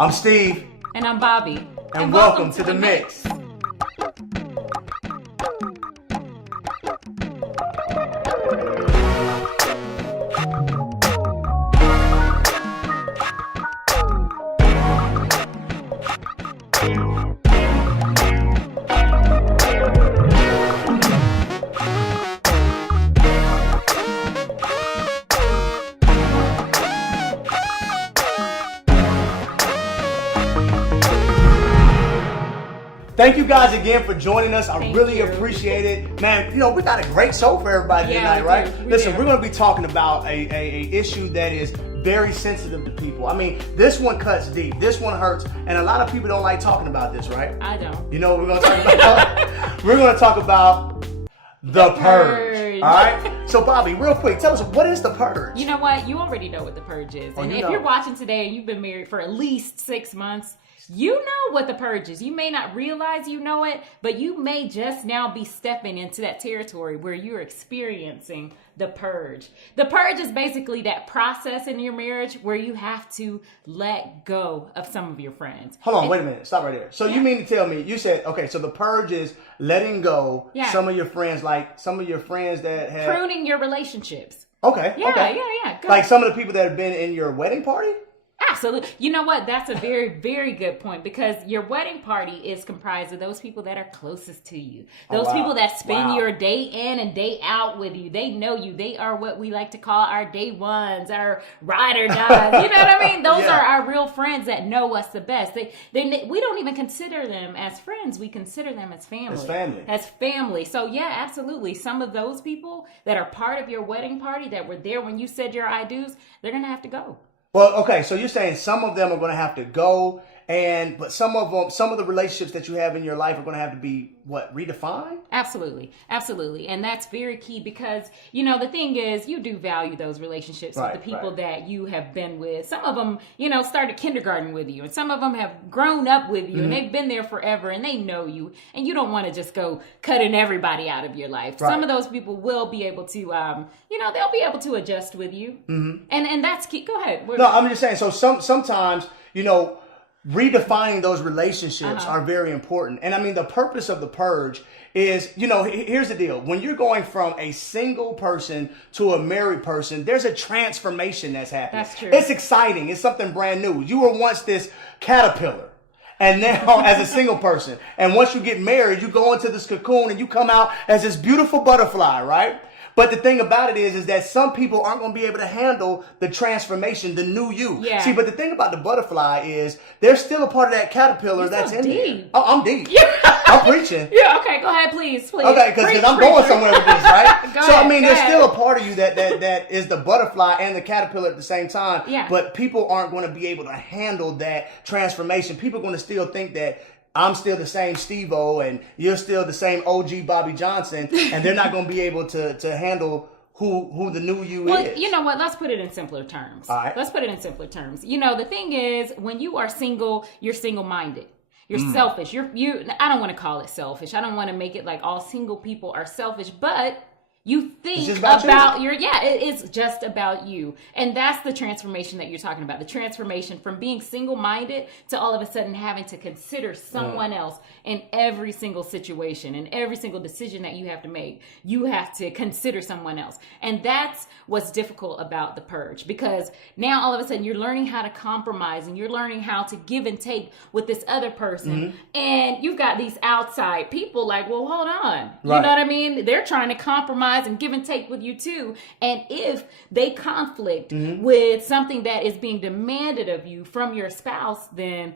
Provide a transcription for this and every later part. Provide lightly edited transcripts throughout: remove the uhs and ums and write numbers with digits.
I'm Steve. And I'm Bobby. And welcome to The Mix. Thank you guys again for joining us. I really appreciate it. Man, you know, we got a great show for everybody tonight, right? Listen, we're going to be talking about a issue that is very sensitive to people. I mean, this one cuts deep. This one hurts. And a lot of people don't like talking about this, right? I don't. You know what we're going to talk about? We're going to talk about the Purge. All right? So, Bobby, real quick, tell us, what is the Purge? You know what? You already know what the Purge is. And if you're watching today and you've been married for at least 6 months, you know what the Purge is. You may not realize you know it, but you may just now be stepping into that territory where you're experiencing the Purge. The Purge is basically that process in your marriage where you have to let go of some of your friends. Hold on, wait a minute. Stop right there. So you mean to tell me, you said, okay, so the Purge is letting go some of your friends, like some of your friends that have... Pruning your relationships. Okay, Yeah. Go like some of the people that have been in your wedding party? Absolutely. You know what? That's a very, very good point, because your wedding party is comprised of those people that are closest to you. Those people that spend your day in and day out with you. They know you. They are what we like to call our day ones, our ride or dies. You know what I mean? Those are our real friends that know us the best. We don't even consider them as friends. We consider them as family. As family. So yeah, absolutely. Some of those people that are part of your wedding party that were there when you said your I do's, they're going to have to go. Well, okay, so you're saying some of them are going to have to go, but some of the relationships that you have in your life are going to have to be, what, redefined? Absolutely. And that's very key, because, you know, the thing is, you do value those relationships with the people that you have been with. Some of them, you know, started kindergarten with you, and some of them have grown up with you, and they've been there forever, and they know you, and you don't want to just go cutting everybody out of your life. Some of those people will be able to, you know, they'll be able to adjust with you. And that's key. Go ahead. No, I'm just saying, so sometimes, you know, redefining those relationships are very important. And I mean, the purpose of the Purge is, you know, here's the deal. When you're going from a single person to a married person, there's a transformation that's happening. That's true. It's exciting. It's something brand new. You were once this caterpillar. And now as a single person, and once you get married, you go into this cocoon and you come out as this beautiful butterfly, right? But the thing about it is that some people aren't going to be able to handle the transformation, the new you. Yeah. See, but the thing about the butterfly is they're still a part of that caterpillar. You're that's so in deep. there. Oh, I'm deep. I'm preaching. Yeah, okay, go ahead, please. Okay, because I'm going somewhere with this, right? I mean, there's still a part of you that is the butterfly and the caterpillar at the same time. Yeah. But people aren't going to be able to handle that transformation. People are going to still think that I'm still the same Steve-O and you're still the same OG Bobby Johnson, and they're not going to be able to handle who the new you is. Well, you know what? Let's put it in simpler terms. All right. Let's put it in simpler terms. You know, the thing is, when you are single, you're single-minded. You're selfish. I don't want to call it selfish. I don't want to make it like all single people are selfish, but you think about it is just about you. And that's the transformation that you're talking about. The transformation from being single-minded to all of a sudden having to consider someone else in every single situation, in every single decision that you have to make. You have to consider someone else. And that's what's difficult about the Purge, because now all of a sudden you're learning how to compromise and you're learning how to give and take with this other person. And you've got these outside people like, well, hold on. You know what I mean? They're trying to compromise and give and take with you too. And if they conflict with something that is being demanded of you from your spouse, then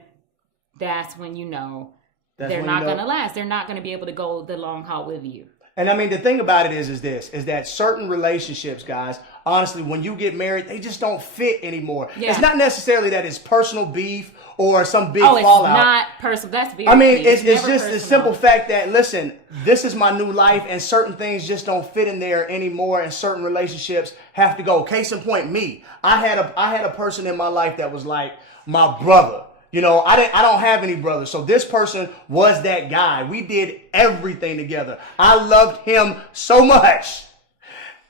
that's when you know they're not going to last. They're not going to be able to go the long haul with you. And I mean, the thing about it is that certain relationships, guys, honestly, when you get married, they just don't fit anymore. Yeah. It's not necessarily that it's personal beef or some big fallout. Oh, it's not personal. That's very it's just the simple fact that, listen, this is my new life, and certain things just don't fit in there anymore, and certain relationships have to go. Case in point, me. I had a person in my life that was like my brother. You know, I don't have any brothers. So this person was that guy. We did everything together. I loved him so much.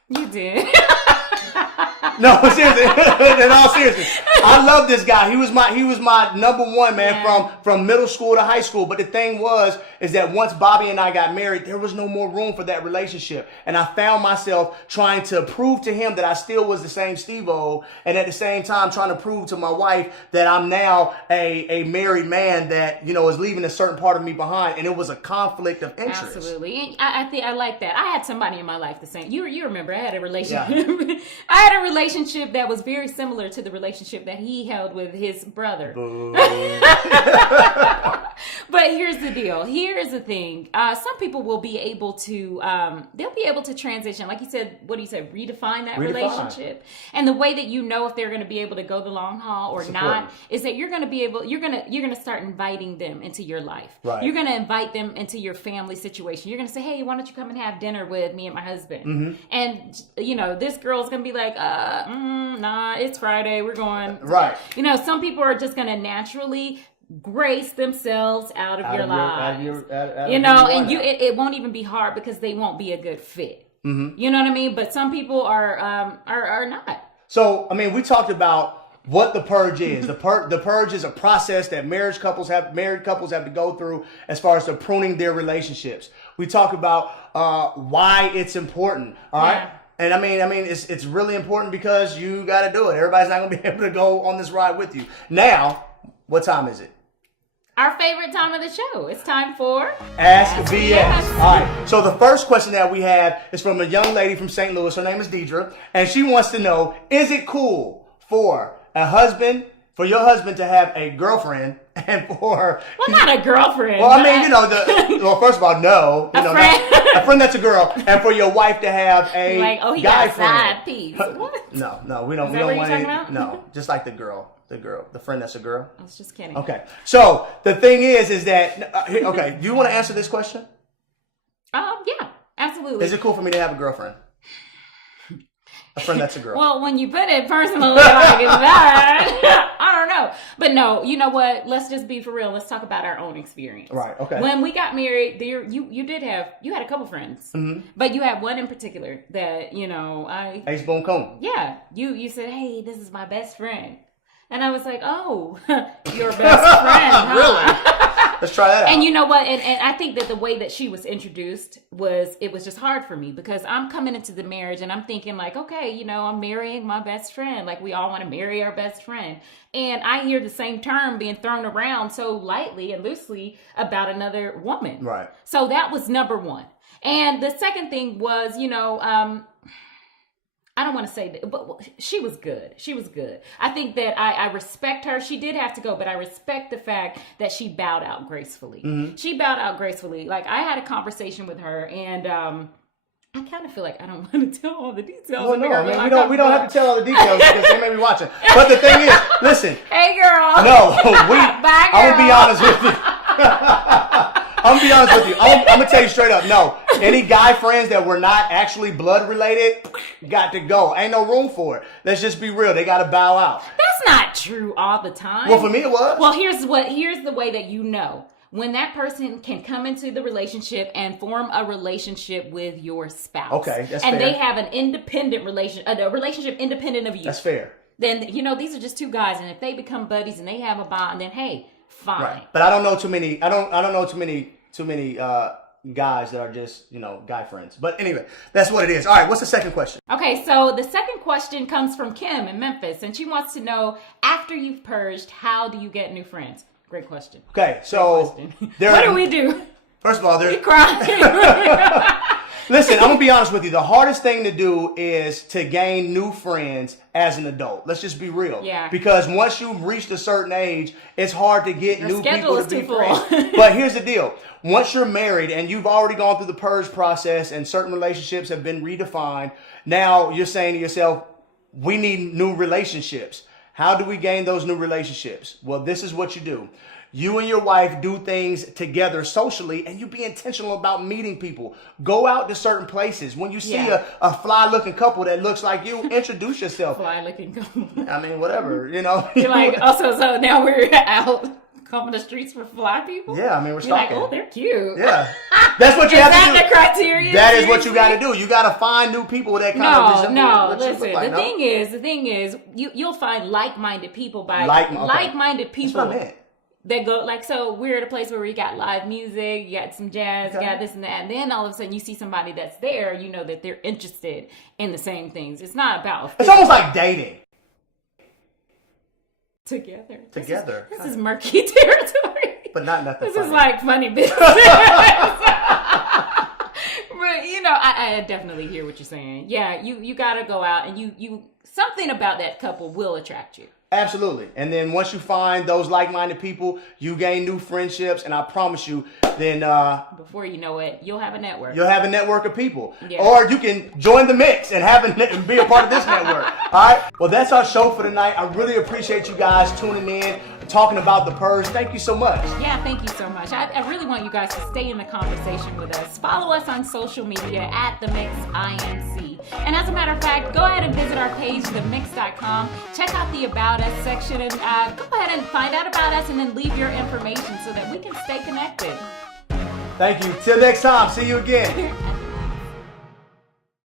You did. No, seriously. In all seriousness, I love this guy. He was my number one, man, from middle school to high school. But the thing is that once Bobby and I got married, there was no more room for that relationship, and I found myself trying to prove to him that I still was the same Steve-O, and at the same time trying to prove to my wife that I'm now a married man that is leaving a certain part of me behind, and it was a conflict of interest. Absolutely, and I think I like that. I had somebody in my life the same. You remember I had a relationship. Yeah. I had a relationship that was very similar to the relationship that he held with his brother. But here's the deal. Here's the thing. Some people will be able to, they'll be able to transition. Like you said, what do you say? Redefine that relationship. And the way that you know if they're going to be able to go the long haul or not is that you're going to be able, you're going to start inviting them into your life. Right. You're going to invite them into your family situation. You're going to say, hey, why don't you come and have dinner with me and my husband? Mm-hmm. And, this girl's going to be like, nah, it's Friday. We're going. Right. Some people are just going to naturally grace themselves out of your lives. And it won't even be hard because they won't be a good fit. Mm-hmm. You know what I mean? But some people are not. So, we talked about what the purge is. The purge is a process that married couples have to go through as far as the pruning their relationships. We talk about why it's important. All right. And it's really important because you got to do it. Everybody's not going to be able to go on this ride with you. Now, what time is it? Our favorite time of the show. It's time for Ask VS. All right. So the first question that we have is from a young lady from St. Louis. Her name is Deidre, and she wants to know: is it cool for your husband to have a girlfriend, and for not a girlfriend? Well, first of all, no, a friend that's a girl, and for your wife to have a he guy got a friend. side piece. What? No, we don't. Is We that don't what want you're any. talking about? No, just like the friend that's a girl. I was just kidding. Okay, so the thing is that okay. Do you want to answer this question? Yeah, absolutely. Is it cool for me to have a girlfriend? A friend that's a girl. Well, when you put it personally like that, I don't know. But no, you know what? Let's just be for real. Let's talk about our own experience. Right, okay. When we got married, you had a couple friends. Mm-hmm. But you had one in particular that, Ace Boom Cone. Yeah. You said, hey, this is my best friend. And I was like, oh, your best friend, huh? Really? Let's try that out. And you know what? And I think that the way that she was introduced was just hard for me because I'm coming into the marriage and I'm thinking like, okay, I'm marrying my best friend. Like we all want to marry our best friend. And I hear the same term being thrown around so lightly and loosely about another woman. Right. So that was number one. And the second thing was, I don't want to say that, but she was good. She was good. I think that I respect her. She did have to go, but I respect the fact that she bowed out gracefully. Mm-hmm. She bowed out gracefully. Like I had a conversation with her, and I kind of feel like I don't want to tell all the details. Well, no, we don't have to tell all the details because they may be watching. But the thing is, listen. Hey, girl. No, bye, girl. I'm gonna be honest with you. I'm gonna be honest with you. I'm gonna tell you straight up. No, any guy friends that were not actually blood related got to go. Ain't no room for it. Let's just be real. They got to bow out. That's not true all the time. Well, for me it was. Well, here's the way that when that person can come into the relationship and form a relationship with your spouse. Okay, that's and fair. they have an independent a relationship independent of you. That's fair. Then these are just two guys, and if they become buddies and they have a bond, then hey, fine. Right. But I don't know too many. I don't know too many guys that are just guy friends. But anyway, that's what it is. All right. What's the second question? Okay, so the second question comes from Kim in Memphis, and she wants to know: after you've purged, how do you get new friends? Great question. Okay, so what do we do? First of all, we cry. Listen, I'm gonna be honest with you. The hardest thing to do is to gain new friends as an adult. Let's just be real. Yeah. Because once you've reached a certain age, it's hard to get new people to be friends. Full. But here's the deal. Once you're married and you've already gone through the purge process and certain relationships have been redefined, now you're saying to yourself, we need new relationships. How do we gain those new relationships? Well, this is what you do. You and your wife do things together socially, and you be intentional about meeting people. Go out to certain places. When you see a fly-looking couple that looks like you, introduce yourself. Fly-looking couple. I mean, whatever, You're like, so now we're out. combing the streets for fly people? Yeah, I mean, we're You're like, stalking. oh, they're cute. Yeah. That's what you Is have that to do. the criteria? That is what you Seriously? got to do. You got to find new people that kind of resemble what you Listen. look like. The thing is, you'll find like-minded people by Like-minded like-minded That's people what I meant. that go like. So we're at a place where we got live music, you got some jazz, you got this and that, and then all of a sudden you see somebody that's there. You know that they're interested in the same things. It's not about It's almost like dating. together. This is murky territory. But not nothing This funny. is like funny business. But you know, I definitely hear what you're saying. Yeah, you gotta go out and you something about that couple will attract you. Absolutely. And then once you find those like-minded people, you gain new friendships, and I promise you, then Before you know it, you'll have a network. you'll have a network of people. Yeah. Or you can join the mix and and be a part of this network. All right? Well, that's our show for tonight. I really appreciate you guys tuning in, talking about the Purge. Thank you so much. Yeah, thank you so much. I really want you guys to stay in the conversation with us. Follow us on social media at TheMyx IMC. And as a matter of fact, go ahead and visit our page, TheMyx.com. Check out the About Us section and go ahead and find out about us and then leave your information so that we can stay connected. Thank you. Till next time. See you again.